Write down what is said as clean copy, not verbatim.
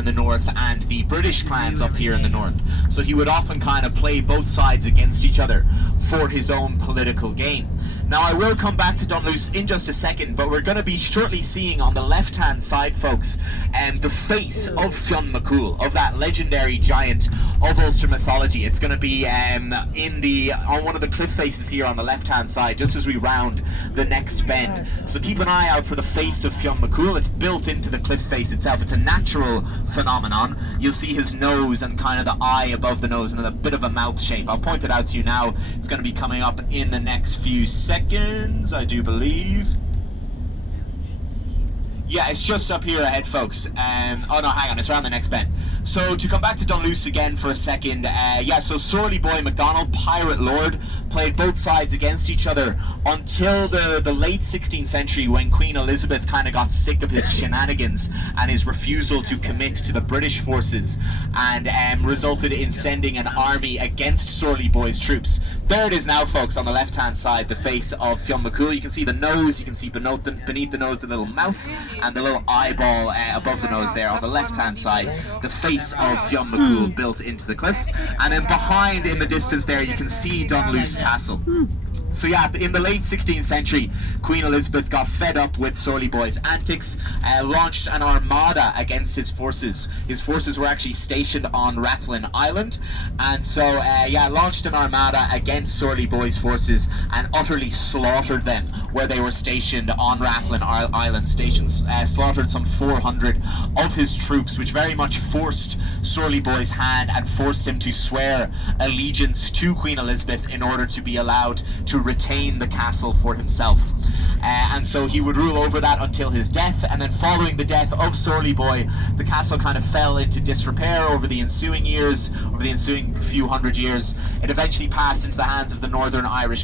in the north and the British clans up here in the north. So he would often kind of play both sides against each other for his own political gain. Now, I will come back to Dunluce in just a second, but we're going to be shortly seeing on the left-hand side, folks, the face of Fionn McCool, of that legendary giant of Ulster mythology. It's going to be on one of the cliff faces here on the left-hand side, just as we round the next bend. So keep an eye out for the face of Fionn McCool. It's built into the cliff face itself. It's a natural phenomenon. You'll see his nose and kind of the eye above the nose and a bit of a mouth shape. I'll point it out to you now. It's going to be coming up in the next few seconds, I do believe. Yeah, it's just up here ahead, folks. Oh no, hang on, it's around the next bend. So to come back to Dunluce again for a second, so Sorley Boy MacDonald, Pirate Lord, played both sides against each other until the late 16th century, when Queen Elizabeth kind of got sick of his shenanigans and his refusal to commit to the British forces, and resulted in sending an army against Sorley Boy's troops. There it is now, folks, on the left-hand side, the face of Fionn McCool. You can see the nose, you can see beneath the nose the little mouth, and the little eyeball above the nose there on the left-hand side, the face of Fionn McCool built into the cliff. And then behind in the distance there, you can see Dunluce Castle. So yeah, in the late 16th century, Queen Elizabeth got fed up with Sorley Boy's antics, launched an armada against his forces. His forces were actually stationed on Rathlin Island, and so launched an armada against Sorley Boy's forces and utterly slaughtered them where they were stationed on Rathlin Island. Slaughtered some 400 of his troops, which very much forced Sorley Boy's hand and forced him to swear allegiance to Queen Elizabeth in order to be allowed to retain the castle for himself. And so he would rule over that until his death, and then following the death of Sorley Boy, the castle kind of fell into disrepair over the ensuing years, over the ensuing few hundred years. It eventually passed into the hands of the Northern Irish